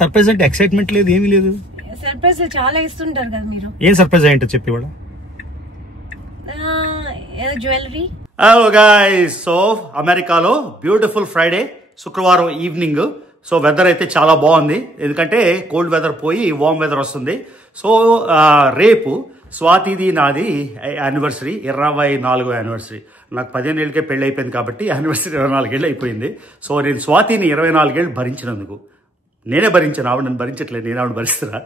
Surprise అంటే excitement లేదు, ఏమీ లేదు. సర్ప్రైజ్ చాలా ఇస్తుంటారు కదా మీరు. ఏం సర్ప్రైజ్ ఏంటో చెప్పి కూడా. జ్యువెలరీ. హలో గైస్, సో అమెరికాలో బ్యూటిఫుల్ ఫ్రైడే, శుక్రవారం ఈవినింగ్. సో వెదర్ అయితే చాలా బాగుంది, ఎందుకంటే కోల్డ్ వెదర్ పోయి వార్మ్ వెదర్ వస్తుంది. సో రేపు స్వాతిది నాది యానివర్సరీ, 24వ యానివర్సరీ. నాకు 15 ఏళ్ళకే పెళ్ళి అయిపోయింది కాబట్టి యానివర్సరీ 24 ఏళ్ళు అయిపోయింది. సో నేను స్వాతిని 24 ఏళ్ళు భరించినందుకు, నేనే భరించాను, ఆవిడ నన్ను భరించట్లేదు, నేను ఆవిడ భరిస్తున్నా.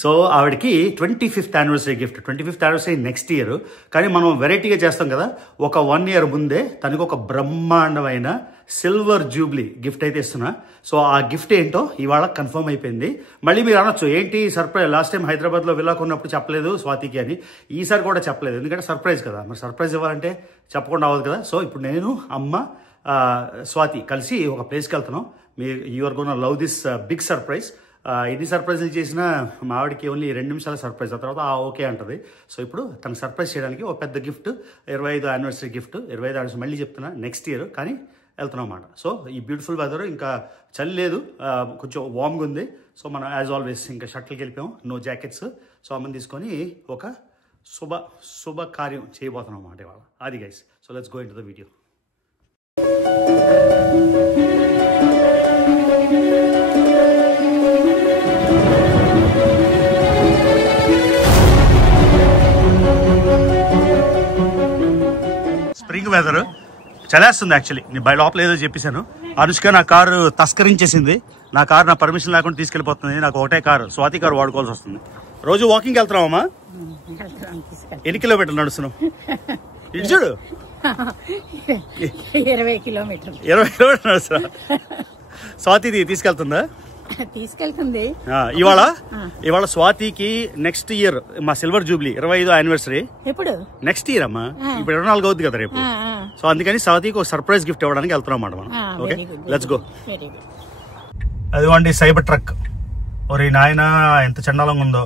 సో ఆవిడకి 25th anniversary gift. 25th anniversary next year, కానీ మనం వెరైటీగా చేస్తాం కదా. ఒక 1 year ముందే తనకు ఒక బ్రహ్మాండమైన సిల్వర్ జూబ్లీ గిఫ్ట్ అయితే ఇస్తున్నా. సో ఆ గిఫ్ట్ ఏంటో ఇవాళ కన్ఫర్మ్ అయిపోయింది. మళ్ళీ మీరు అనొచ్చు, ఏంటి సర్ప్రైజ్, లాస్ట్ టైం హైదరాబాద్లో విల్లాకున్నప్పుడు చెప్పలేదు స్వాతికి అని, ఈసారి కూడా చెప్పలేదు, ఎందుకంటే సర్ప్రైజ్ కదా. మరి సర్ప్రైజ్ ఇవ్వాలంటే చెప్పకుండా అవ్వదు కదా. సో ఇప్పుడు నేను, అమ్మ, స్వాతి కలిసి ఒక ప్లేస్కి వెళ్తున్నాం. You are gonna love this big surprise. ఎన్ని సర్ప్రైజ్లు చేసినా మా ఆవిడకి ఓన్లీ 2 నిమిషాల సర్ప్రైజ్, ఆ తర్వాత ఓకే అంటది. సో ఇప్పుడు తనకు సర్ప్రైజ్ చేయడానికి ఒక పెద్ద గిఫ్ట్, 25వ యానివర్సరీ గిఫ్ట్. 25వ యానివర్సరీ మళ్ళీ చెప్తున్నా, నెక్స్ట్ ఇయర్, కానీ వెళ్తున్నాం అన్నమాట. సో ఈ బ్యూటిఫుల్ వెదర్, ఇంకా చలి లేదు, కొంచెం వామ్గా ఉంది. సో మనం యాజ్ ఆల్వేస్ ఇంకా షర్ట్లకి వెళ్ళిపోయాం, నో జాకెట్స్. సో అమ్మని తీసుకొని ఒక శుభ కార్యం చేయబోతున్నాం అన్నమాట ఇవాళ. అది guys, so let's go in to the video. Spring weather, చలేస్తుంది యాక్చువల్లీ. నేను బయట లోపల ఏదో చెప్పేశాను. అనుష్క నా కారు తస్కరించేసింది. నా కారు నా పర్మిషన్ లేకుండా తీసుకెళ్ళిపోతుంది. నాకు ఒకటే కారు, స్వాతి కారు వాడుకోవాల్సి వస్తుంది. రోజు వాకింగ్ వెళ్తున్నావమ్మా? ఎన్ని కిలోమీటర్లు నడుస్తున్నావు? ఇటు చూడు, 20 కిలోమీటర్లు. 20 కిలోమీటర్లు నడుస్తున్నా. స్వాతి తీసుకెళ్తుందా? తీసుకెళ్తుంది. ఇవాళ స్వాతికి నెక్స్ట్ ఇయర్ మా సిల్వర్ జూబ్లీ 25వ యానివర్సరీ. ఎప్పుడు? నెక్స్ట్ ఇయర్ అమ్మా. ఇప్పుడు 24 అవుతుంది కదా రేపు. సో అందుకని స్వాతికి ఒక సర్ప్రైజ్ గిఫ్ట్ ఇవ్వడానికి వెళ్తున్నాం అన్నమాట మనం. Okay, let's go. అదిగోండి సైబర్ ట్రక్. ఒరే నాయన, ఎంత చండాలంగా ఉందో.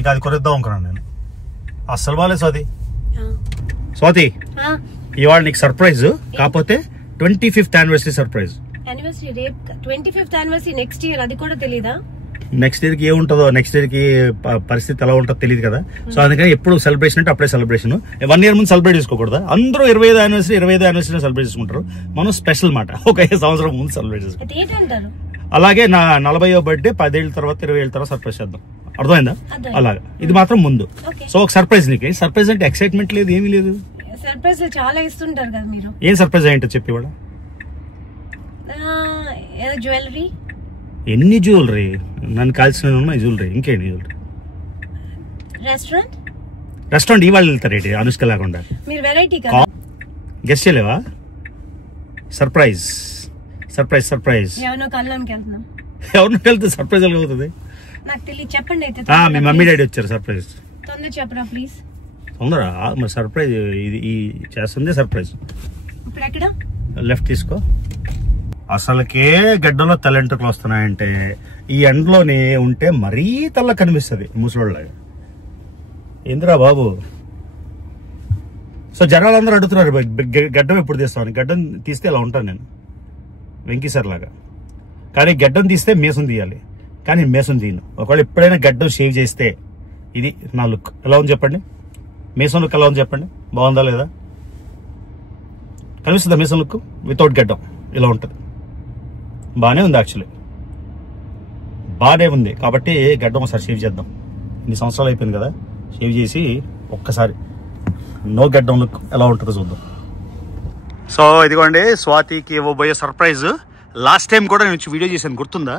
ఇంకా అది కొరిద్దాం అనుకున్నాను నేను. అస్సలు బాగాలేదు స్వాతి. ఇవాళ నీకు సర్ప్రైజ్, కాకపోతే 25th యానివర్సరీ సర్ప్రైజ్. యానివర్సరీ రేపు, 25th యానివర్సరీ నెక్స్ట్ ఇయర్, అది కూడా తెలీదా? నెక్స్ట్ ఇయర్ కి ఏముంటుందో, నెక్స్ట్ ఇయర్ కి పరిస్థితి ఎలా ఉంటుందో తెలియదు కదా. సో అందుకని ఎప్పుడు సెలబ్రేషన్ అంటే అప్పుడే సెలబ్రేషన్. 1 year ముందు సెలబ్రేట్ చేసుకోకూడదు. అందరూ 25వ యానివర్సరీ సెలబ్రేట్ చేసుకుంటారు. మనం స్పెషల్ మాట, ఒక సంవత్సరం ముందు సెలబ్రేట్ చేసుకుంటారు. అలాగే నా 40వ బర్త్డే 10 ఏళ్ళ తర్వాత, 20 ఏళ్ళ తర్వాత సర్ప్రైజ్ చేద్దాం. అర్థమైందా? అలాగా, ఇది మాత్రం ముందు. సో ఒక సర్ప్రైజ్. నీకు సర్ప్రైజ్ అంటే ఎక్సైట్మెంట్ లేదు, ఏమీ లేదు. సర్ప్రైజ్ చాలా ఇస్తుంటారు కదా మీరు. ఏం సర్ప్రైజ్ ఏంటో చెప్పి కూడా. జ్యువెలరీ. ఎన్ని జ్యువెలరీ? నన్ను కాల్సిన జ్యువెలరీ, ఇంకేంటి జ్యువెలరీ? రెస్టారెంట్ ఇవాళ వెళ్తారేంటి అనుష్క లేకుండా? మీరు వెరైటీ గెస్ట్ చేయలేవా? Surprise surprise surprise. ఎవరిని వెళ్తే సర్ప్రైజ్ ఎలా అవుతుంది? నాకు తెలియదు, చెప్పండి అయితే. మీ మమ్మీ డాడీ వచ్చారు, సర్ప్రైజ్. తొందర చెప్పరా ప్లీజ్. తొందర మరి సర్ప్రైజ్ ఇది చేస్తుంది. సర్ప్రైజ్ ఇప్పుడు ఎక్కడ? లెఫ్ట్ తీసుకో. అసలుకే గడ్డలో తలెంట్రుకలు వస్తున్నాయంటే ఈ ఎండలోనే ఉంటే మరీ తల్ల కనిపిస్తుంది ముసలోళ్ళ. ఏందిరా బాబు? సో జనాలందరూ అడుగుతున్నారు, గడ్డం ఎప్పుడు తీస్తామని. గడ్డం తీస్తే ఇలా ఉంటాను నేను, వెంకీ సార్ లాగా. కానీ గడ్డం తీస్తే మేసం తీయాలి, కానీ మేసం తీయను. ఒకవేళ ఎప్పుడైనా గడ్డం షేవ్ చేస్తే ఇది నా లుక్. ఎలా ఉంది చెప్పండి? మేసం లుక్ ఎలా ఉంది చెప్పండి? బాగుందా లేదా? కనిపిస్తుందా మేసం లుక్? వితౌట్ గడ్డం ఇలా ఉంటుంది. బాగానే ఉంది యాక్చువల్లీ, బాగానే ఉంది. కాబట్టి గడ్డం ఒకసారి షేవ్ చేద్దాం. ఇన్ని సంవత్సరాలు అయిపోయింది కదా, షేవ్ చేసి ఒక్కసారి నో గడ్డం లుక్ ఎలా ఉంటుందో చూద్దాం. సో ఇదిగోండి స్వాతికి ఇవ్వబోయే సర్ప్రైజ్. లాస్ట్ టైం కూడా నేను వీడియో చేశాను, గుర్తుందా?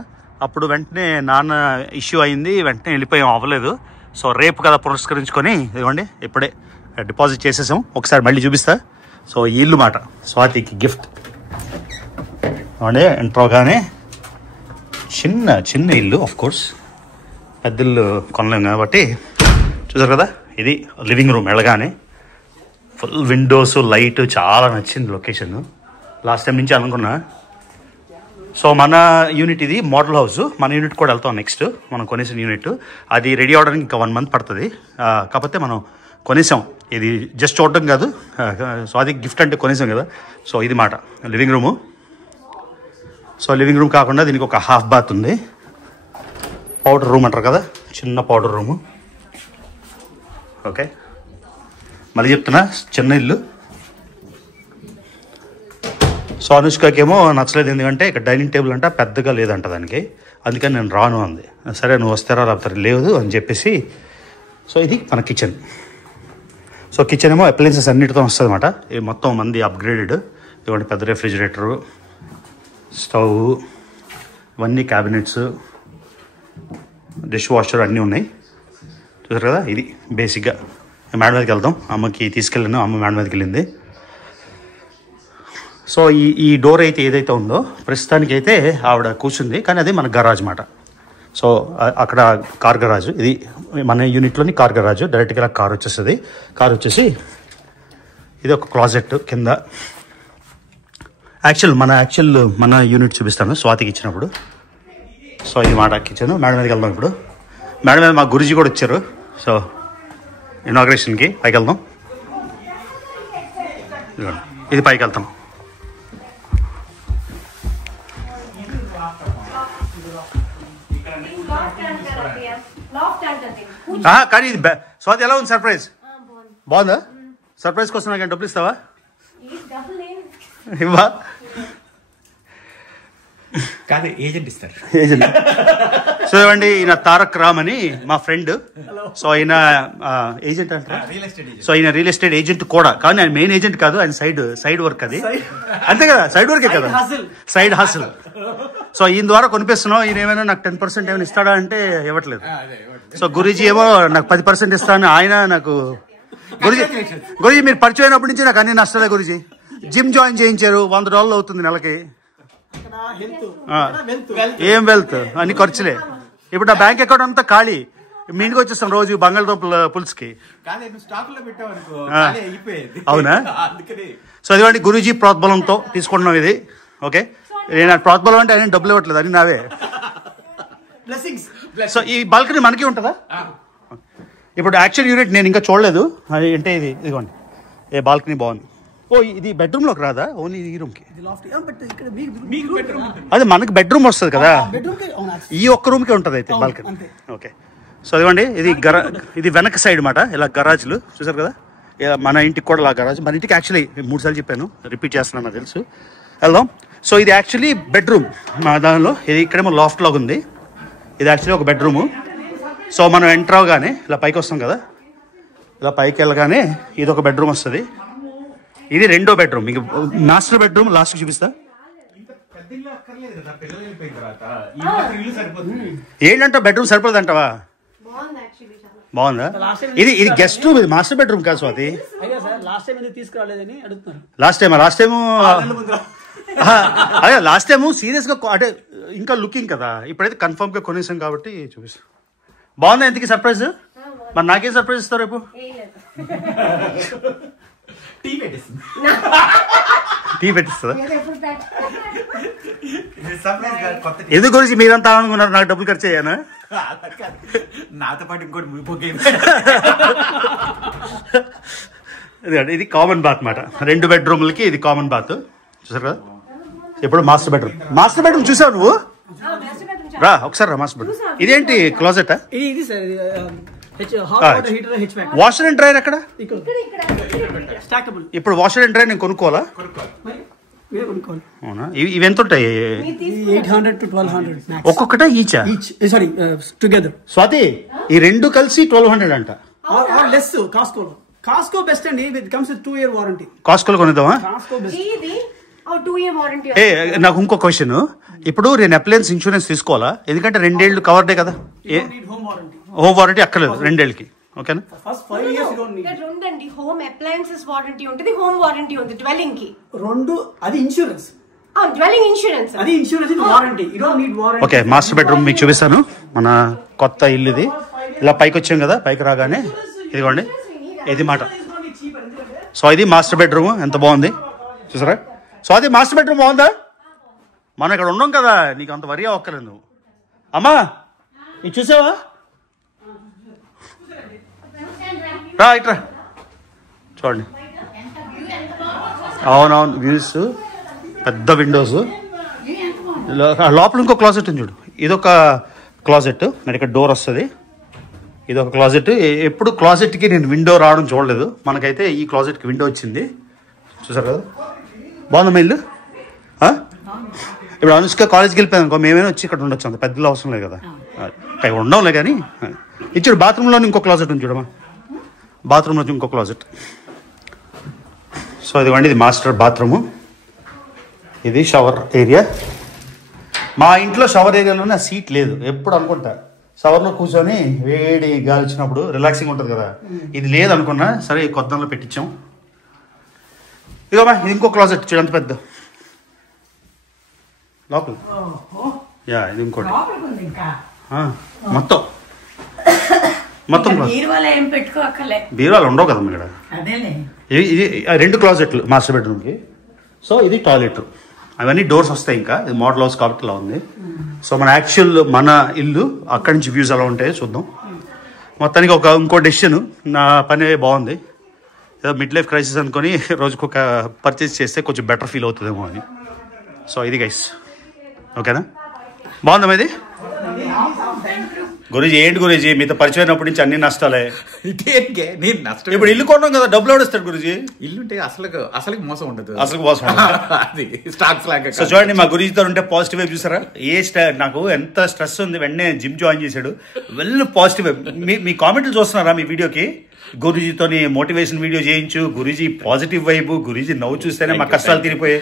అప్పుడు వెంటనే నాన్న ఇష్యూ అయింది, వెంటనే వెళ్ళిపోయాం, అవ్వలేదు. సో రేపు కదా పురస్కరించుకొని ఇదిగోండి ఇప్పుడే డిపాజిట్ చేసేసాం. ఒకసారి మళ్ళీ చూపిస్తా. సో ఈ ఇల్లు మాట స్వాతికి గిఫ్ట్. ఎంట్రోగానే చిన్న ఇల్లు, ఆఫ్ కోర్స్ పెద్ద ఇల్లు కొనలేం కాబట్టి. చూసారు కదా, ఇది లివింగ్ రూమ్. వెళ్ళగానే ఫుల్ విండోస్, లైట్, చాలా నచ్చింది లొకేషన్. లాస్ట్ టైం నుంచి అనుకున్నా. సో మన యూనిట్ ఇది మోడల్ హౌస్. మన యూనిట్ కూడా వెళ్తాం నెక్స్ట్. మనం కొనేసిన యూనిట్ అది రెడీ అవడానికి ఇంకా 1 month పడుతుంది. కాకపోతే మనం కొనేసాం. ఇది జస్ట్ చూడటం కాదు, స్వాతికి గిఫ్ట్ అంటే కొనేసాం కదా. సో ఇది మాట living room. So living room కాకుండా దీనికి ఒక హాఫ్ బాత్ ఉంది. పౌడర్ రూమ్ అంటారు కదా, చిన్న పౌడర్ రూము. ఓకే, మళ్ళీ చెప్తున్నా, చిన్న ఇల్లు. సో అనుష్కకేమో నచ్చలేదు, ఎందుకంటే ఇక్కడ డైనింగ్ టేబుల్ అంటే పెద్దగా లేదంట దానికి, అందుకని నేను రాను అంది. సరే నువ్వు వస్తారా లేకపోతే లేదు అని చెప్పేసి. సో ఇది మన కిచెన్. సో కిచెన్ ఏమో అప్లయన్సెస్ అన్నిటితో వస్తుంది అనమాట. ఇది మొత్తం మంది అప్గ్రేడెడ్. ఇవ్వండి, పెద్ద రెఫ్రిజిరేటరు, స్టవ్, ఇవన్నీ క్యాబినెట్స్, డిష్ వాషర్ అన్నీ ఉన్నాయి. చూసారు కదా, ఇది బేసిక్గా. మేడ మీదకి వెళ్దాం. అమ్మకి తీసుకెళ్ళాను, అమ్మ మేడ మీదకి వెళ్ళింది. సో ఈ డోర్ అయితే ఏదైతే ఉందో ప్రస్తుతానికి అయితే ఆవిడ కూర్చుంది, కానీ అది మన గరాజ్ మాట. సో అక్కడ కార్ గరాజ్, ఇది మన యూనిట్లోని కార్ గరాజ్. డైరెక్ట్గా కార్ వచ్చేస్తుంది. కార్ వచ్చేసి ఇది ఒక క్లాజెట్ కింద. మన యూనిట్ చూపిస్తాను స్వాతికి ఇచ్చినప్పుడు. సో ఇది మాట కిచెన్. మేడం మీదకి వెళ్దాం ఇప్పుడు. మేడం మీద మా గురుజీ కూడా వచ్చారు. సో ఇనాగ్రేషన్కి పైకి వెళ్దాం. ఇది పైకి వెళ్తాం. కానీ ఇది స్వాతి ఎలా ఉంది సర్ప్రైజ్? బాగుందా? సర్ప్రైజ్ కోసం నాకు డబ్బులు ఇస్తావా? ఇవ్వా? కాదు, ఏజెంట్ ఇస్తారు. ఏజెంట్. సో ఇవ్వండి, ఈయన తారక్ రామ్ అని మా ఫ్రెండ్. సో ఈయన ఏజెంట్ అంటారా? సో ఈయన రియల్ ఎస్టేట్ ఏజెంట్ కూడా, కానీ ఆయన మెయిన్ ఏజెంట్ కాదు, ఆయన సైడ్ వర్క్ అది. అంతే కదా, సైడ్ వర్కే కదా, సైడ్ హసిల్. సో ఈయన ద్వారా కొనిపిస్తున్నాం. ఈయన ఏమైనా నాకు 10% ఏమైనా ఇస్తాడా అంటే ఇవ్వట్లేదు. సో గురూజీ ఏమో నాకు 10% ఇస్తాను. ఆయన నాకు గురూజీ మీరు పరిచయం అయినప్పటి నుంచి నాకు అన్ని నష్టాలే గురూజీ. జిమ్ జాయిన్ చేయించారు, $100 అవుతుంది నెలకి. ఏం వెల్త్, అన్ని ఖర్చులే. ఇప్పుడు నా బ్యాంక్ అకౌంట్ అంతా ఖాళీ. మీ ఇంటికి వచ్చేస్తాం రోజు బంగాళదుంపల పులుసుకి. అవునా? సో అదివండి గురూజీ ప్రోద్బలంతో తీసుకుంటున్నాం ఇది. ఓకే, నేను ప్రోద్బలం అంటే ఆయన డబ్బులు ఇవ్వట్లేదు, అని నావే. సో ఈ బాల్కనీ మనకి ఉంటుందా? ఇప్పుడు యాక్చువల్ యూనిట్ నేను ఇంకా చూడలేదు. అంటే ఇదిగోండి, ఏ బాల్కనీ బాగుంది. ఓ ఇది బెడ్రూమ్ లోకి రాదా? ఓన్లీ ఈ రూమ్ కి. అదే మనకి బెడ్రూమ్ వస్తుంది కదా, ఈ ఒక్క రూమ్ కి ఉంటది అయితే బాల్కనీ. ఓకే, సో అదిగోండి, ఇది వెనక సైడ్ మాట. ఇలా గరాజ్లు చూసారు కదా, మన ఇంటికి కూడా ఇలా గరాజ్. మన ఇంటికి యాక్చువల్లీ 3 సార్లు చెప్పాను, రిపీట్ చేస్తున్నాను, నాకు తెలుసు. వెళ్దాం. సో ఇది యాక్చువల్లీ బెడ్రూమ్ మా దానిలో. ఇది ఇక్కడేమో లాఫ్ట్ లాగా ఉంది. ఇది యాక్చువల్లీ ఒక బెడ్రూము. సో మనం ఎంటర్ అవగానే ఇలా పైకి వస్తాం కదా, ఇలా పైకి వెళ్ళగానే ఇది ఒక బెడ్రూమ్ వస్తుంది. ఇది రెండో బెడ్రూమ్. మీకు మాస్టర్ బెడ్రూమ్ లాస్ట్ చూపిస్తా. ఏంటంటే బెడ్రూమ్ సరిపోదంటావా? బాగుందా? ఇది గెస్ట్ రూమ్, ఇది మాస్టర్ బెడ్రూమ్ కాదు స్వాతి. లాస్ట్ టైం అదే లాస్ట్ టైం సీరియస్ గా అంటే ఇంకా లుకింగ్ కదా, ఇప్పుడైతే కన్ఫర్మ్ గా కొనేసాం కాబట్టి చూపిస్తాం. బాగుందా? ఎంతకి సర్ప్రైజ్? మరి నాకేం సర్ప్రైజ్ ఇస్తారు రేపు? టీ పెట్టిస్తుందా? ఎందుకు గురించి మీరంతా అనుకున్నారు నాకు డబ్బులు ఖర్చు అయ్యానా? నాతో పాటు ఇంకోటి ఇది కామన్ బాత్ మాట. 2 బెడ్రూమ్లకి ఇది కామన్ బాత్. చూసారు కదా. ఇప్పుడు మాస్టర్ బెడ్రూమ్ చూసావు నువ్వు? రా ఒకసారి రా. మాస్టర్ బెడ్రూమ్ ఇదేంటి? క్లోజెట్? వాషర్ అండ్ డ్రైయర్ ఎక్కడ? ఇప్పుడు వాషర్ అండ్ డ్రైయర్ నేను కొనుక్కోవాలా? అవునా? ఇవి ఎంత ఉంటాయి? 800 to 1200 ఒక్కొక్కట ఈచా? Sorry together. స్వాతి ఈ రెండు కలిసి 1200 అంట. లెస్ కాస్కో బెస్ట్ అండి. It comes with 2-year warranty. కాస్కోలో కొనిద్దామా? Costco best. ఇది 2-year వారంటీ. నాకు ఇంకో క్వశ్చన్. ఇప్పుడు నేను అప్లయన్స్ ఇన్సూరెన్స్ తీసుకోవాలా? ఎందుకంటే 2 ఏళ్ళు కవర్డే కదా. హోమ్ వారంటీ అక్కర్లేదు 2 ఏళ్ళకి. ఓకేనా? First 5 years you don't need. రెండండి, హోమ్ అప్లయన్సెస్ వారంటీ ఉంటుంది, హోమ్ వారంటీ ఉంది డ్వెల్లింగ్ కి. రెండు అది ఇన్సూరెన్స్. డ్వెల్లింగ్ ఇన్సూరెన్స్ అది ఇన్సూరెన్స్, ఇది warranty. You don't need warranty. Okay, master bedroom మీకు చూపిస్తాను. మన కొత్త ఇల్లు ఇది. ఇలా పైకి వచ్చాం కదా, పైకి రాగానే ఇదిగోండి ఇది మాట. సో ఇది మాస్టర్ బెడ్రూమ్. ఎంత బాగుంది చూసారా? సో అది మాస్టర్ బెడ్రూమ్ బాగుందా? మనం ఇక్కడ ఉన్నాం కదా, నీకు అంత వరి అవ్వక్కర్లేదు నువ్వు. అమ్మా ఇది చూసావా? రా ఇట్రా చూడండి. అవునవును, వ్యూస్, పెద్ద విండోస్. లోపల ఇంకో క్లాసెట్ ఉంది చూడు. ఇదొక క్లాజెట్, మరి ఇక్కడ డోర్ వస్తుంది. ఇది ఒక క్లాజెట్. ఎప్పుడు క్లాజెట్కి నేను విండో రావడం చూడలేదు, మనకైతే ఈ క్లాజెట్కి విండో వచ్చింది. చూసారు కదా, బాగుందమ్మా ఇల్లు. ఇప్పుడు అనుష్క కాలేజ్కి వెళ్ళిపోయాను అనుకో, మేమైనా వచ్చి ఇక్కడ ఉండొచ్చు, అంత పెద్దలో అవసరం లేదు కదా, ఇక్కడ ఉండవులే. కానీ ఇచ్చాడు బాత్రూంలో ఇంకో క్లాజెట్ ఉంది చూడమ్మా, బాత్రూంలో ఇంకో క్లాజెట్. సో ఇదిగోండి, ఇది మాస్టర్ బాత్రూము, ఇది షవర్ ఏరియా. మా ఇంట్లో షవర్ ఏరియాలోనే ఆ సీట్ లేదు. ఎప్పుడు అనుకుంటా షవర్లో కూర్చొని వేడి గాలి వచ్చినప్పుడు రిలాక్సింగ్ ఉంటుంది కదా, ఇది లేదు అనుకున్నా. సరే కొత్తలో పెట్టించాం. ఇదిగోమా, ఇది ఇంకో క్లాజెట్ చూడండి, పెద్ద లోపల. యా, ఇది ఇంకోటి మొత్తం బీరువాలు ఉండవు కదమ్మా ఇక్కడ. ఇది 2 క్లాజెట్లు మాస్టర్ బెడ్రూమ్కి. సో ఇది టాయిలెట్, అవన్నీ డోర్స్ వస్తాయి. ఇంకా ఇది మోడల్ హౌస్ కాబట్టి ఇలా ఉంది. సో మన యాక్చువల్ మన ఇల్లు అక్కడి నుంచి వ్యూస్ ఎలా ఉంటాయో చూద్దాం. మొత్తానికి ఇంకో డెసిషన్, నా పని బాగుంది. ఏదో మిడ్ లైఫ్ క్రైసిస్ అనుకొని రోజుకొక పర్చేస్ చేస్తే కొంచెం బెటర్ ఫీల్ అవుతుందేమో అని. సో ఇది గైస్, ఓకేనా? బాగుందా ఇది? గురూజీ ఏంటి గురూజీ, మీతో పరిచయం అయినప్పటి నుంచి అన్ని నష్టాలే. నేను నష్టం. ఇప్పుడు ఇల్లు కొన్నాం కదా, డబ్బులు ఎవడిస్తాడు గురూజీ? ఇల్లు ఉంటే అసలు మోసం ఉండదు, అసలు మోసం. అది స్టాక్స్ లాగా. సో చూడండి, మా గురూజీతో ఉంటే పాజిటివ్ వైపు చూసారా? నాకు ఎంత స్ట్రెస్ ఉంది, వెంటనే జిమ్ జాయిన్ చేశాడు. పాజిటివ్ వైపు. మీ కామెంట్లు చూస్తున్నారా మీ వీడియోకి? గురూజీతోని మోటివేషన్ వీడియో చేయించు, గురూజీ పాజిటివ్ వైపు, గురూజీ నవ్వు చూస్తేనే మా కష్టాలు తీరిపోయాయి.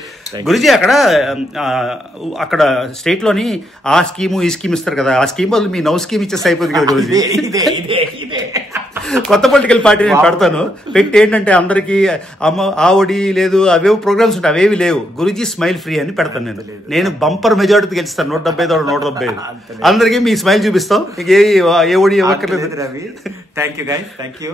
గురూజీ అక్కడ స్టేట్ లోని ఆ స్కీము ఈ స్కీమ్ ఇస్తారు కదా, ఆ స్కీమ్ బదులు మీ నవ్వు స్కీమ్ ఇచ్చేస్తే అయిపోతుంది కదా గురూజీ. కొత్త పొలిటికల్ పార్టీ నేను పెడతాను, పెట్టి ఏంటంటే అందరికి ఆవడి లేదు, అవేవి ప్రోగ్రామ్స్ ఉంటాయి, అవేవి లేవు. గురూజీ స్మైల్ ఫ్రీ అని పెడతాను. నేను బంపర్ మెజారిటీ గెలుస్తాను, 175 అందరికి మీ స్మైల్ చూపిస్తాం. ఏ ఓడి ఇవ్వక్కర్లేదు. Thank you guys, thank you.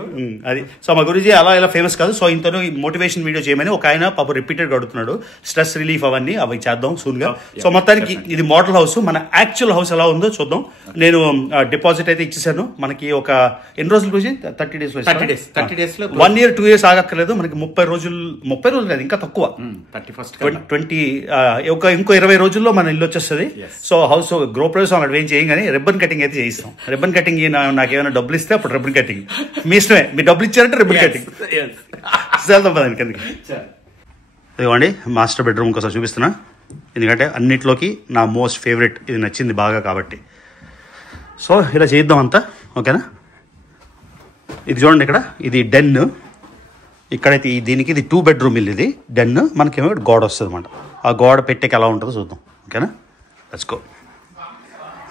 అది. సో మా గురూజీ అలా ఇలా ఫేమస్ కాదు. సో ఇంతలో మోటివేషన్ వీడియో చేయమని ఒక ఆయన పాప రిపీటెడ్ గా అడుగుతున్నాడు. స్ట్రెస్ రిలీఫ్ అవి చేద్దాం సూన్ గా. సో మొత్తానికి ఇది మోడల్ హౌస్. మన యాక్చువల్ హౌస్ ఎలా ఉందో చూద్దాం. నేను డిపాజిట్ అయితే ఇచ్చేసాను. మనకి ఒక ఎన్ని రోజులు గురూజీ? 30 days లో 30 days లో 1 year 2 years ఆగక్కర్లేదు. మనకి 30 రోజులు లేదు, ఇంకా తక్కువ. 20 ఇంకో 20 రోజుల్లో మన ఇల్లు వచ్చేస్తుంది. సో హౌస్ గృహప్రవేశం అలా ఏం చేయం, కానీ రిబ్బన్ కటింగ్ అయితే చేయిస్తాం. రిబ్బన్ కటింగ్ నాకు ఏమైనా డబ్బులు ఇస్తే అప్పుడు రిబ్బన్ కటింగ్ మీ ఇష్టమే. మీరు డబ్బులు ఇచ్చారంటే రిబ్బన్ కటింగ్ వెళ్దాం పదండి కిందకి. ఇదిగోండి మాస్టర్ బెడ్రూమ్ కోసం చూపిస్తున్నా, ఎందుకంటే అన్నిట్లోకి నా మోస్ట్ ఫేవరెట్ ఇది నచ్చింది బాగా కాబట్టి. సో ఇలా చేద్దాం అంతా, ఓకేనా? ఇది చూడండి, ఇక్కడ ఇది డెన్. ఇక్కడైతే దీనికి ఇది 2 bedroom ఇల్లు, ఇది డెన్. మనకేమో గోడ వస్తుంది అనమాట. ఆ గోడ పెట్టేకి ఎలా ఉంటుందో చూద్దాం, ఓకేనా? Let's go.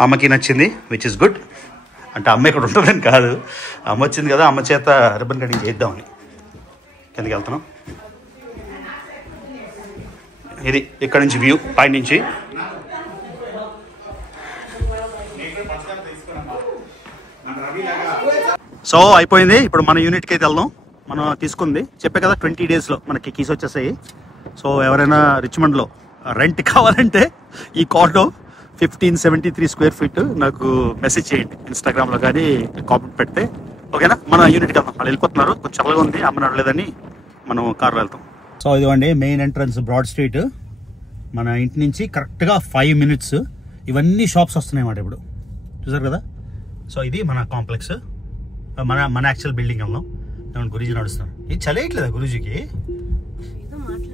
అమ్మకి నచ్చింది, విచ్ ఇస్ గుడ్. అంటే అమ్మ ఇక్కడ ఉంటుందని కాదు, అమ్మ వచ్చింది కదా, అమ్మ చేత రిబ్బన్ కటింగ్ చేద్దామని కిందకి వెళ్తున్నాం. ఇది ఇక్కడ నుంచి వ్యూ, పై నుంచి. సో అయిపోయింది. ఇప్పుడు మన యూనిట్కి అయితే వెళ్దాం. మనం తీసుకుంది చెప్పే కదా 20 days లో మనకి కీస్ వచ్చేసాయి. సో ఎవరైనా రిచ్మండ్లో రెంట్ కావాలంటే ఈ కాటో 1573 square feet నాకు మెసేజ్ చేయండి ఇన్స్టాగ్రామ్లో, కానీ కామెంట్ పెడితే, ఓకేనా? మన యూనిట్కి వెళ్దాం. వాళ్ళు వెళ్ళిపోతున్నారు, కొంచెం చల్లగా ఉంది, అమ్మని అడలేదని మనం కార్లో వెళ్తాం. సో ఇదిగోండి మెయిన్ ఎంట్రన్స్, బ్రాడ్ స్ట్రీట్. మన ఇంటి నుంచి కరెక్ట్గా 5 minutes ఇవన్నీ షాప్స్ వస్తున్నాయి అన్నమాట ఇప్పుడు, చూసారు కదా. సో ఇది మన కాంప్లెక్స్, మన యాక్చువల్ బిల్డింగ్ వెళ్దాం. గురూజీ నడుస్తాం. ఇది చలేయట్లేదా గురూజీకి?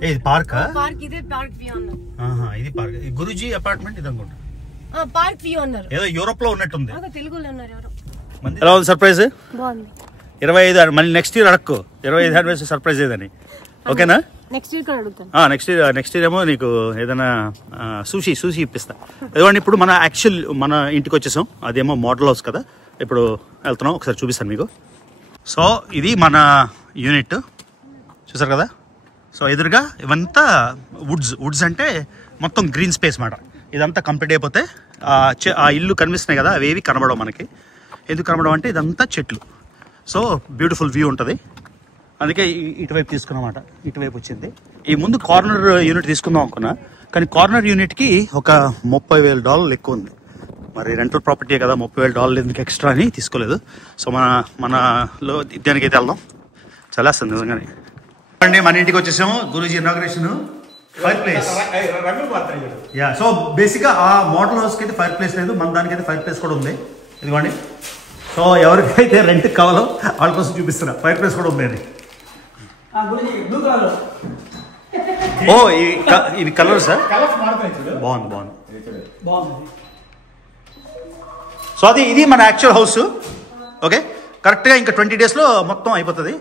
ఇది పార్క్, ఇదే పార్క్ వ్యూ అన్నారు. ఇది పార్క్. గురూజీ అపార్ట్మెంట్ ఇది అనుకుంటా, పార్క్ వ్యూ అన్నారు. ఏదో యూరోప్ లో ఉన్నట్టుంది. తెలుగులో ఉన్నారు ఎవరు. ఎలా ఉంది సర్ప్రైజ్? బాగుంది. 25 మళ్ళీ నెక్స్ట్ ఇయర్ అడక్కు 25 anniversary సర్ప్రైజ్ ఏదని, ఓకేనా? నెక్స్ట్ ఇయర్ కూడా అడుగుతాను. నెక్స్ట్ ఇయర్ ఏమో నీకు ఏదైనా సూషి ఇప్పిస్తా. ఏదండి ఇప్పుడు మన యాక్చువల్ మన ఇంటికి వచ్చేసాం. అదేమో మోడల్ హౌస్ కదా, ఇప్పుడు వెళ్తున్నాం, ఒకసారి చూపిస్తాను మీకు. సో ఇది మన యూనిట్, చూసారు కదా. సో ఎదురుగా ఇవంతా వుడ్స్ అంటే మొత్తం గ్రీన్ స్పేస్ మాట. ఇదంతా కంప్లీట్ అయిపోతే ఆ ఇల్లు కనిపిస్తున్నాయి కదా, అవేవి కనబడవు మనకి. ఎందుకు కనబడవు అంటే ఇదంతా చెట్లు. సో బ్యూటిఫుల్ వ్యూ ఉంటుంది, అందుకే ఇటువైపు తీసుకున్నమాట. ఇటువైపు వచ్చింది. ఈ ముందు కార్నర్ యూనిట్ తీసుకుందాం అనుకున్నా, కానీ కార్నర్ యూనిట్కి ఒక $30,000 ఎక్కువ ఉంది. మరి రెంటల్ ప్రాపర్టీ కదా, $30,000 ఎందుకు ఎక్స్ట్రా అని తీసుకోలేదు. సో మనలో దానికి అయితే వెళ్దాం. చల్లేస్తుంది నిజంగానే. అండి మన ఇంటికి వచ్చేసాము. Guruji inauguration fire place. రంగులు మాత్రం యా, సో బేసిక్గా ఆ మోడల్ హౌస్కి అయితే ఫైర్ ప్లేస్ లేదు, మన దానికైతే ఫైర్ ప్లేస్ కూడా ఉంది. ఇదిగోండి. సో ఎవరికైతే రెంట్కి కావాలో వాళ్ళ కోసం చూపిస్తున్నా, ఫైర్ ప్లేస్ కూడా ఉంది అది. Blue colour. ఓ ఇది కలర్ సార్, కలర్స్ మారుతున్నాయి. బాగుంది. బాగుంది. సో ఇది మన యాక్చువల్ హౌస్. ఓకే, కరెక్ట్గా ఇంకా 20 daysలో మొత్తం అయిపోతుంది.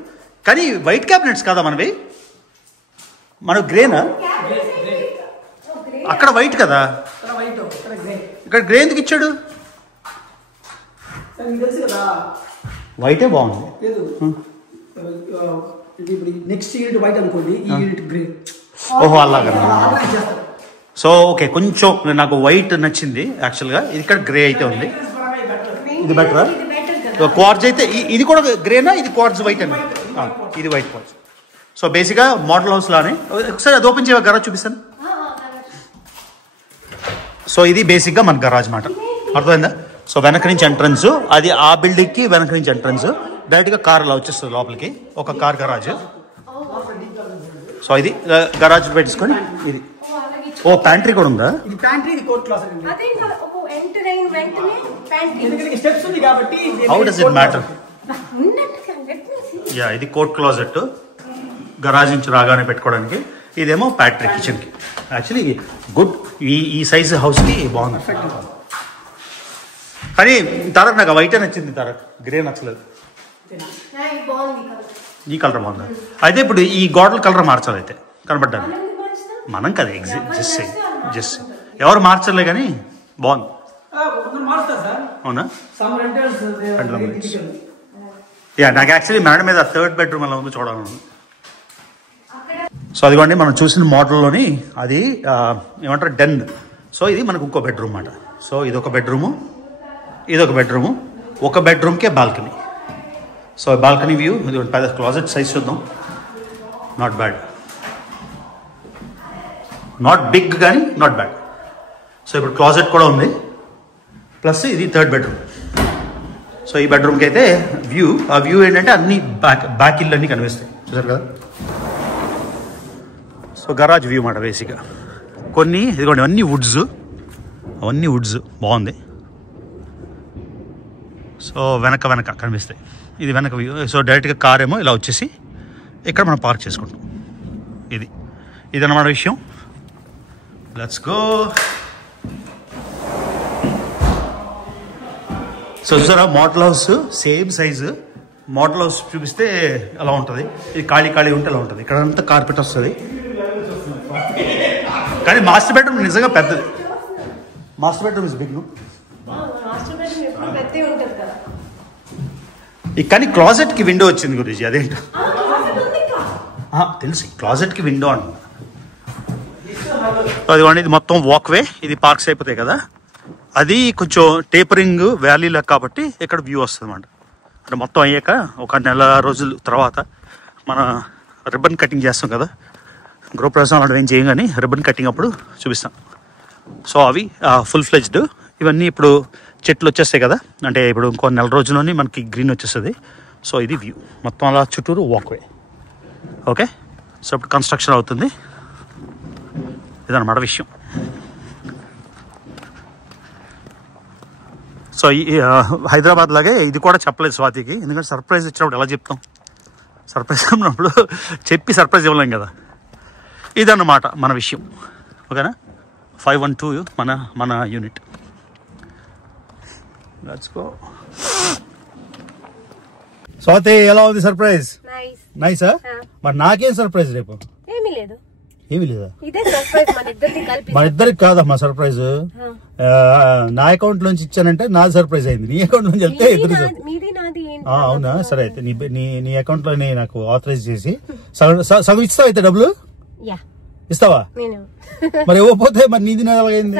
కానీ వైట్ క్యాబినెట్స్ కాదా మనవి, మన గ్రేనా? అక్కడ వైట్ కదా, ఇక్కడ గ్రే ఎందుకు ఇచ్చాడు? తెలుసు కదా, వైటే బాగుంది. లేదు ఇప్పుడు నెక్స్ట్ యూనిట్ వైట్ అనుకోండి, ఈ యూనిట్ గ్రే. ఓహో అలాగా. సో ఓకే, కొంచెం నాకు వైట్ నచ్చింది యాక్చువల్గా. ఇది ఇక్కడ గ్రే అయితే ఉంది. ఇది బెటరా? క్వార్ట్జ్ అయితే ఇది కూడా గ్రేనా? ఇది క్వార్ట్జ్ వైట్ అండి. ఇది వైట్ క్వార్ట్జ్. సో బేసిక్గా మోడల్ హౌస్ లానే. ఒకసారి అది ఓపెన్ చేయవా, గరాజ్ చూపిస్తాను. సో ఇది బేసిక్గా మన గరాజ్ మాట, అర్థమైందా? సో వెనక నుంచి ఎంట్రన్స్, అది ఆ బిల్డింగ్కి వెనక నుంచి ఎంట్రన్స్. డైరెక్ట్గా కార్ అలా వచ్చేస్తుంది లోపలికి, ఒక కార్ గరాజ్. సో ఇది గరాజ్ పెట్టేసుకొని ఇది. ఓ ప్యాంట్రీ కూడా ఉందా? ఇది ప్యాంట్రీ, ఇది కోట్ క్లాస్ అండి. ఎందుకంటే స్టెప్స్ ఉంది కాబట్టి. How does it matter? Yeah, ఇది కోట్ క్లాజెట్, గరాజ్ నుంచి రాగానే పెట్టుకోవడానికి. ఇదేమో ప్యాంట్రీ కిచెన్కి. యాక్చువల్లీ గుడ్, ఈ సైజ్ హౌస్కి బాగుంది. కానీ తారక్ నాకు వైటే నచ్చింది, తారక్ గ్రే నచ్చలేదు. ఈ కలర్ బాగుంది. అయితే ఇప్పుడు ఈ గోడల కలర్ మార్చాలి అయితే, కనబడ్డాను. మనం కదా జస్ట్ ఎవరు మార్చలే కానీ బాగుంది. అవునా? యా, నాకు యాక్చువల్లీ మేడం మీద 3rd bedroom అలా ఉంది, చూడాలని. సో అదిగోండి మనం చూసిన మోడల్లోని అది ఏమంటారు, డెన్. సో ఇది మనకు ఇంకో బెడ్రూమ్ అన్నమాట. సో ఇదొక బెడ్రూము, ఇదొక బెడ్రూము, ఒక బెడ్రూమ్కే బాల్కనీ. So balcony view. ఇది పెద్ద క్లాజెట్ సైజ్ చూద్దాం. నాట్ బ్యాడ్, నాట్ బిగ్ కానీ నాట్ బ్యాడ్. సో ఇప్పుడు క్లాజెట్ కూడా ఉంది, ప్లస్ ఇది 3rd bedroom. సో ఈ బెడ్రూమ్కి అయితే వ్యూ, ఆ వ్యూ ఏంటంటే అన్ని బ్యాక్ ఇల్లు అన్నీ కనిపిస్తాయి, చూసారు కదా. సో గరాజ్ వ్యూ మాట బేసిక్గా. కొన్ని ఇదిగోండి అవన్నీ వుడ్స్ బాగుంది. సో వెనక కనిపిస్తాయి, ఇది వెనక వ్యూ. సో డైరెక్ట్గా కార్ ఏమో ఇలా వచ్చేసి ఇక్కడ మనం పార్క్ చేసుకుంటాం. ఇదన్నమాట విషయం. Let's go. సో చూసారా, model house same size. Model house చూపిస్తే అలా ఉంటుంది, ఇది ఖాళీ ఉంటే అలా ఉంటుంది. ఇక్కడ అంతా కార్పెట్ వస్తుంది. కానీ మాస్టర్ బెడ్రూమ్ నిజంగా పెద్దది. Master bedroom is big. కానీ క్లాజెట్కి విండో వచ్చింది గురించి, అదేంటో తెలుసు. క్లాజెట్కి విండో అంటున్నా. అదిగోండి, ఇది మొత్తం వాక్వే. ఇది పార్క్స్ అయిపోతాయి కదా, అది కొంచెం టేపరింగ్ వ్యాలీ లెక్క కాబట్టి ఇక్కడ వ్యూ వస్తుంది అన్నమాట. అంటే మొత్తం అయ్యాక ఒక నెల రోజుల తర్వాత మన రిబ్బన్ కటింగ్ చేస్తాం కదా, గృహప్రవేశం అలాంటివి ఏం చేయం కానీ రిబ్బన్ కటింగ్ అప్పుడు చూపిస్తాం. సో అవి ఫుల్ ఫ్లెజ్డ్. ఇవన్నీ ఇప్పుడు చెట్లు వచ్చేస్తాయి కదా, అంటే ఇప్పుడు ఇంకో నెల రోజుల్లోనే మనకి గ్రీన్ వచ్చేస్తుంది. సో ఇది వ్యూ మొత్తం అలా చుట్టూరు వాక్వే. ఓకే, సో ఇప్పుడు కన్స్ట్రక్షన్ అవుతుంది. ఇదన్నమాట విషయం. సో ఈ హైదరాబాద్ లాగే ఇది కూడా చెప్పలేదు స్వాతికి, ఎందుకంటే సర్ప్రైజ్ ఇచ్చినప్పుడు ఎలా చెప్తాం? సర్ప్రైజ్ ఇచ్చినప్పుడు చెప్పి సర్ప్రైజ్ ఇవ్వలేం కదా. ఇదన్నమాట మన విషయం. ఓకేనా? 512 మన యూనిట్. Let's go. స్వాతి ఎలా ఉంది సర్ప్రైజ్? నైసా? మరి నాకేం సర్ప్రైజ్ రేపు? ఏమీ లేదా? మన ఇద్దరికి కాదమ్మా సర్ప్రైజ్. నా అకౌంట్ నుంచి ఇచ్చానంటే నాది సర్ప్రైజ్ అయింది, నీ అకౌంట్ నుంచి వెళ్తే ఇద్దరు. అవునా, సరే అయితే నీ అకౌంట్ లో నాకు ఆథరైజ్ చేసి సగం ఇస్తావా? అయితే డబ్బులు ఇస్తావా? మరి ఇవ్వకపోతే మరి నీది నాదైంది.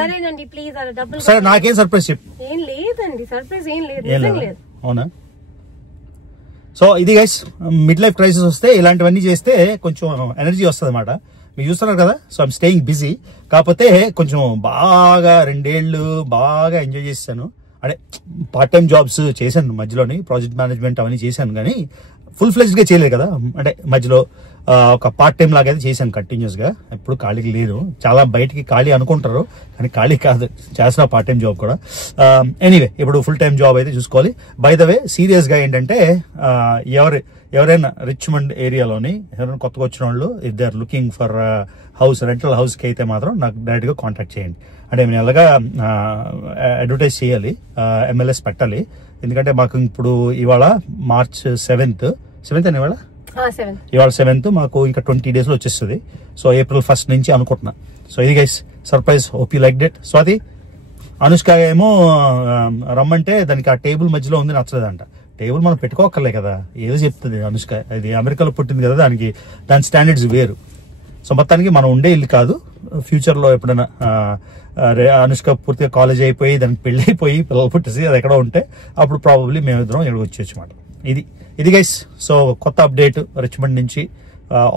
సరే నాకేం సర్ప్రైజ్ చెప్పు. అవునా? సో ఇది గైస్, మిడ్ లైఫ్ క్రైసిస్ వస్తే ఇలాంటివన్నీ చేస్తే కొంచెం ఎనర్జీ వస్తుంది అన్నమాట. మీరు చూస్తున్నారు కదా. So I'm staying busy. కాకపోతే కొంచెం బాగా 2 ఏళ్ళు బాగా ఎంజాయ్ చేశాను. అంటే పార్ట్ టైం జాబ్స్ చేశాను మధ్యలోని, ప్రాజెక్ట్ మేనేజ్మెంట్ అవన్నీ చేశాను. కానీ ఫుల్ ఫ్లెజ్డ్ గా చేయలేదు కదా, అంటే మధ్యలో ఒక పార్ట్ టైం లాగా అయితే చేశాను కంటిన్యూస్ గా. ఎప్పుడు ఖాళీకి లేదు, చాలా బయటికి ఖాళీ అనుకుంటారు కానీ ఖాళీ కాదు, చేసిన పార్ట్ టైం జాబ్ కూడా. ఎనీవే ఇప్పుడు ఫుల్ టైం జాబ్ అయితే చూసుకోవాలి. బై ద వే సీరియస్ గా ఏంటంటే ఎవరైనా రిచ్మండ్ ఏరియాలోని ఎవరైనా కొత్తగా వచ్చిన వాళ్ళు if they are looking for house, rental house కి అయితే మాత్రం నాకు డైరెక్ట్ గా కాంటాక్ట్ చేయండి. అంటే నేను ఎలాగా అడ్వర్టైజ్ చేయాలి, MLS పెట్టాలి. ఎందుకంటే మాకు ఇప్పుడు ఇవాళ మార్చ్ 7th అని ఇవాళ 7th, మాకు ఇంకా 20 days లో వచ్చేస్తుంది. సో April 1st నుంచి అనుకుంటున్నా. సో ఇది guys surprise, hope you like debt. So అది అనుష్క ఏమో రమ్మంటే దానికి ఆ టేబుల్ మధ్యలో ఉంది, నచ్చలేదంట. టేబుల్ మనం పెట్టుకోకర్లే కదా, ఏదో చెప్తుంది అనుష్క. అది అమెరికాలో పుట్టింది కదా, దాని స్టాండర్డ్స్ వేరు. సో మొత్తానికి మనం ఉండే ఇల్లు కాదు, ఫ్యూచర్ లో ఎప్పుడైనా అనుష్క పూర్తిగా కాలేజ్ అయిపోయి దానికి పెళ్లి అయిపోయి పిల్లలు పుట్టేసి అది ఎక్కడో ఉంటే అప్పుడు ప్రాబబ్లీ మేమిద్దరం ఇక్కడికి వచ్చేచ్చు మాట. ఇది గైస్. సో కొత్త అప్డేట్ రిచ్మండ్ నుంచి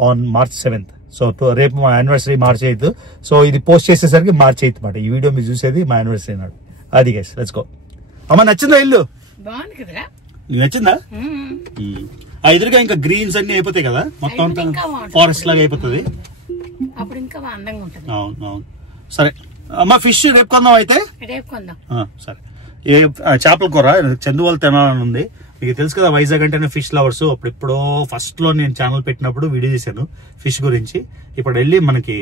ఆన్ March 7th. సో రేపు మా యానివర్సరీ March 8th. సో ఇది పోస్ట్ చేసేసరికి March 8th మాట. ఈ వీడియో మీరు చూసేది మా యానివర్సరీ నాడు. అది గైస్, లెట్స్ గో. అమ్మ నచ్చిందా ఇల్లు? బాగుంది కదరా? నీకు నచ్చిందా? ఆ ఎదురుగా ఇంకా గ్రీన్స్ అన్ని అయిపోతాయి కదా, మొత్తం అంతా ఫారెస్ట్ లాగా అయిపోతుంది. అప్పుడు ఇంకా అందంగా ఉంటుంది. అవును. సరే అమ్మ, ఫిష్ రేపు కొందాం అయితే. రేపు కొందాం. సరే. చేపల కూర చందువాళ్ళు తినాలని ఉంది. మీకు తెలుసు కదా వైజాగ్ అంటేనే ఫిష్ లవర్స్. అప్పుడు ఎప్పుడో ఫస్ట్ లో నేను ఛానల్ పెట్టినప్పుడు వీడియో చేశాను ఫిష్ గురించి. ఇప్పుడు వెళ్ళి మనకి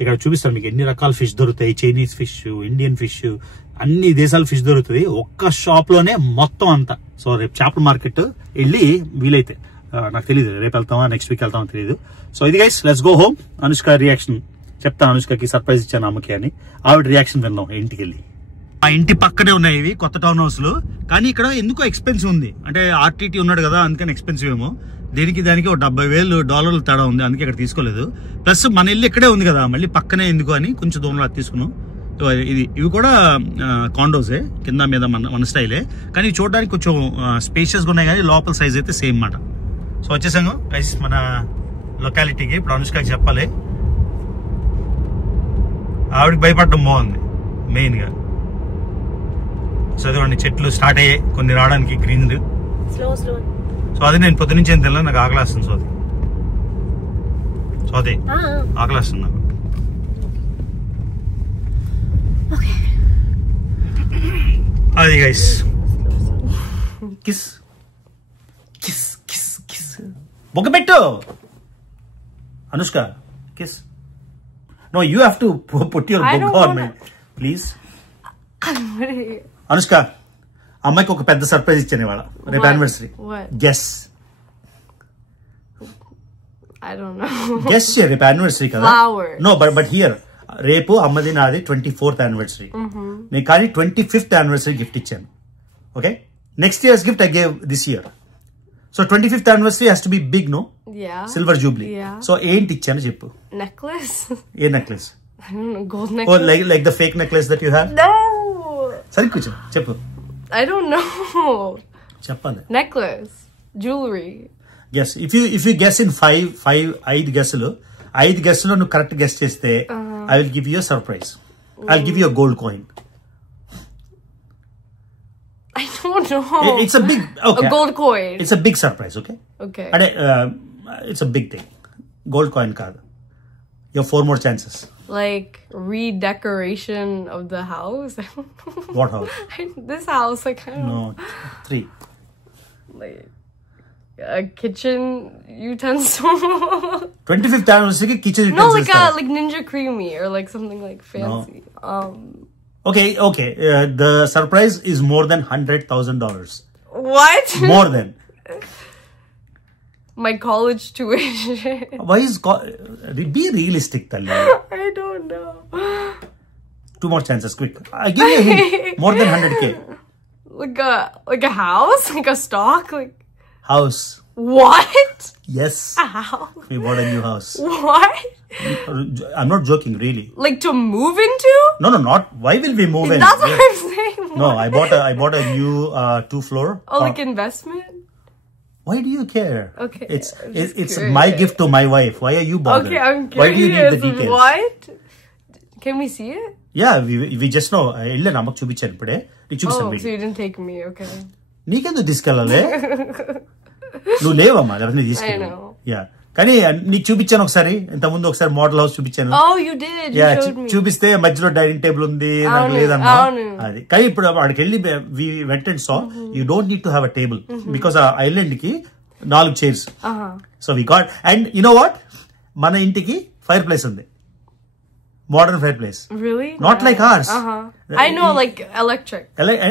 ఇక్కడ చూపిస్తాను మీకు ఎన్ని రకాల ఫిష్ దొరుకుతాయి. చైనీస్ ఫిష్, ఇండియన్ ఫిష్, అన్ని దేశాల ఫిష్ దొరుకుతుంది ఒక్క షాప్ లోనే మొత్తం అంతా. సో రేపు చేపల మార్కెట్ వెళ్ళి వీలైతే, నాకు తెలియదు రేపు వెళ్తామా నెక్స్ట్ వీక్ వెళ్తామో తెలియదు. సో ఇది guys, let's go home. Anushka reaction చెప్తాను, అనుష్కకి సర్ప్రైజ్ ఇచ్చాను అమ్మకి అని. ఆవిడ రియాక్షన్ విన్నాం ఇంటికి వెళ్ళి. ఆ ఇంటి పక్కనే ఉన్నాయి ఇవి కొత్త టౌన్ హౌస్లు, కానీ ఇక్కడ ఎందుకో ఎక్స్పెన్సివ్ ఉంది. అంటే RTT ఉన్నాడు కదా, అందుకని ఎక్స్పెన్సివ్ ఏమో. దానికి ఒక $70,000 తేడా ఉంది, అందుకే ఇక్కడ తీసుకోలేదు. ప్లస్ మన ఇల్లు ఇక్కడే ఉంది కదా, మళ్ళీ పక్కనే ఎందుకు అని కొంచెం దూరంలో అది తీసుకున్నాం. ఇవి కూడా కాండోసే, కింద మీద మన స్టైలే, కానీ చూడడానికి కొంచెం స్పేషియస్గా ఉన్నాయి, కానీ లోపల సైజ్ అయితే సేమ్ మాట. సో వచ్చేసాము గైస్ మన లొకాలిటీకి. ఇప్పుడు అనుష్కకి చెప్పాలి, ఆవిడకి భయపడడం బాగుంది మెయిన్ గా. సో అదిగోండి చెట్లు స్టార్ట్ అయ్యాయి కొన్ని రావడానికి, గ్రీన్. సో అది నేను పొద్దు నుంచి ఏం తెలియదు, నాకు ఆకలేస్తుంది. సో అదే ఆకలేస్తుంది నాకు. అది guys, kiss kiss kiss kiss బొగ్గ పెట్టు Anushka, kiss. No, you have to put your బొగ్గ ఆన్ మీ ప్లీజ్. అనుష్క, అమ్మాయికి ఒక పెద్ద సర్ప్రైజ్ ఇచ్చాను ఇవాళ, రేపు యానివర్సరీ. గెస్. గెస్ చేయ, రేపు యానివర్సరీ కదా. నో బట్ హియర్, రేపు అమ్మది నాది 24th యానివర్సరీ. నేను కానీ 25th యానివర్సరీ గిఫ్ట్ ఇచ్చాను. Okay, next years gift I gave this year. So 25th anniversary has to be big, no? Silver jubilee. So ఏంటి ఇచ్చాను చెప్పు. నెక్లెస్. ఏ నెక్లెస్? Gold necklace. Like the fake necklace that you have? No. సరే కూర్చో, చెప్పు. I don't know. చెప్పాలి. Necklace. Jewelry. Guess. If you guess in 5 guesses, 5 guesses నువ్వు కరెక్ట్ గెస్ చేస్తే I will give you a surprise. I'll give you a gold coin. I don't know. It's a big, okay. A gold coin. It's a big surprise, okay? Okay. And it's a big thing. Gold coin కాదు. You have 4 more chances. Like redecoration of the house. What house? This house, like I don't know. No, 3. Like a kitchen utensil. 25th anniversary kitchen No, utensils. like Ninja Creamy or like something like fancy. No. Okay. The surprise is more than $100,000. What? More than. My college tuition. Why is be realistic, Talli? I don't know. 2 more chances, quick. I give you a hint. More than 100K. Like a house, like a stock, like house. What? Yes. How? We bought a new house. What? I'm not joking, really. Like to move into? No, not. Why will we move in? That's what I'm saying. No, I bought a new 2-floor. Oh, like investment? Why do you care? Okay. It's my gift to my wife. Why are you bothered? Okay, I'm curious. Why do you need the details? What? Can we see it? Yeah, we just know. Illa namak chubichanu ipude. Nik chupistan Oh, video. so you didn't take me, okay. Neekendu tiskelale? నువ్వు లేవమ్మా ఎవరిని తీసుకెళ్ళి I know. Yeah కానీ నీకు చూపించాను ఒకసారి ఇంత ముందు ఒకసారి మోడల్ హౌస్ చూపించాను Oh, you did. You showed me. చూపిస్తే మధ్యలో డైనింగ్ టేబుల్ ఉంది నాకు లేదన్నా అది కానీ ఇప్పుడు వాడికి వెళ్ళి వెంట and saw you don't need to have a table because ఆ ఐలాండ్ కి 4 chairs so we got and you know what మన ఇంటికి ఫైర్ ప్లేస్ ఉంది modern fireplace. Really? Not like ours. I know, like electric.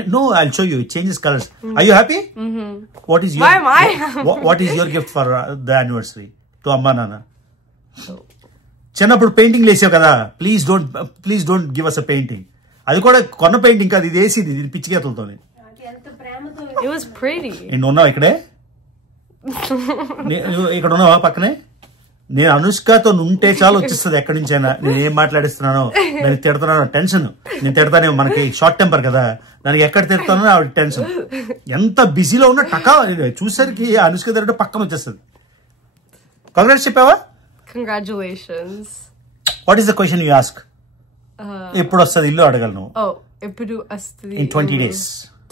No, I'll show you. It changes colors. Are you happy? What is your? Why am I? What is your gift for the anniversary to Amma Nana? చిన్నప్పుడు painting లేసావు కదా please don't give us a painting అది కూడా కొన్న painting కాదు ఇది వేసింది ఇది పిచ్చికేతలతో It was pretty. నేను ఉన్నావు ఇక్కడే ఇక్కడ ఉన్నావా పక్కనే నేను అనుష్కతో ఉంటే చాలు వచ్చేస్తుంది ఎక్కడి నుంచైనా నేను ఏం మాట్లాడిస్తున్నానో నేను తిడతానో టెన్షన్ నేను తిడతానే మనకి షార్ట్ టెంపర్ కదా దానికి ఎక్కడ తిడతానో ఆవిడ టెన్షన్ ఎంత బిజీలో ఉన్న టకా చూసరికి అనుష్క తిరగడం పక్కన వచ్చేస్తుంది కాంగ్రెస్ చెప్పావా Congratulations. What is the question you ask ఎప్పుడు వస్తుంది ఇల్లు అడగలను Epidu Astri. In 20 days.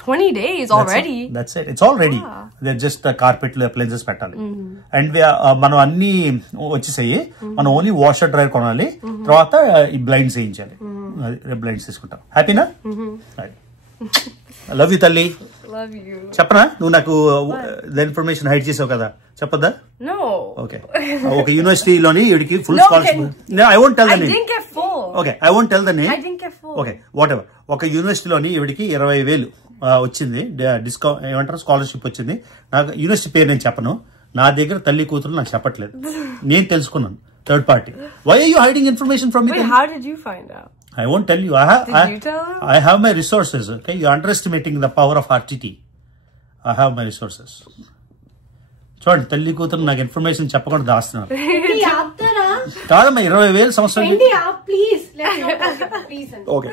20 days already? That's it. It's all ready. They're just carpet appliances పెట్టాలి అండ్ మనం అన్ని వచ్చేసాయి మనం ఓన్లీ వాషర్ డ్రైర్ కొనాలి తర్వాత ఈ బ్లైండ్స్ వేయించాలి బ్లైండ్స్ తీసుకుంటాం హ్యాపీనా లవ్ యూ తల్లి Love you. చెప్పనా నువ్వు నాకు ఇన్ఫర్మేషన్ హైడ్ చేసావు కదా చెప్పదా No. ఓకే ఒక యూనివర్సిటీలోని వీడికి full No, scholarship I won't tell the I name didn't get full. Okay I won't tell the name I didn't get full. Okay what ever ఒక యూనివర్సిటీలోని ఈవిడికి 20,000 వచ్చింది డిస్కౌంట్ ఏమంటారు స్కాలర్షిప్ వచ్చింది నాకు యూనివర్సిటీ పేరు నేను చెప్పను నా దగ్గర తల్లి కూతురు నాకు చెప్పట్లేదు నేను తెలుసుకున్నాను third party why are you hiding information from me Wait, how did you find out? I won't tell you. Did you tell her? I have my resources. Okay, you're underestimating the power of RTT. I have my resources. చూడండి తల్లి కూతురు నాకు information చెప్పకుండా దాస్తున్నారు కాదమ్మా 20,000 సంవత్సరాలు please okay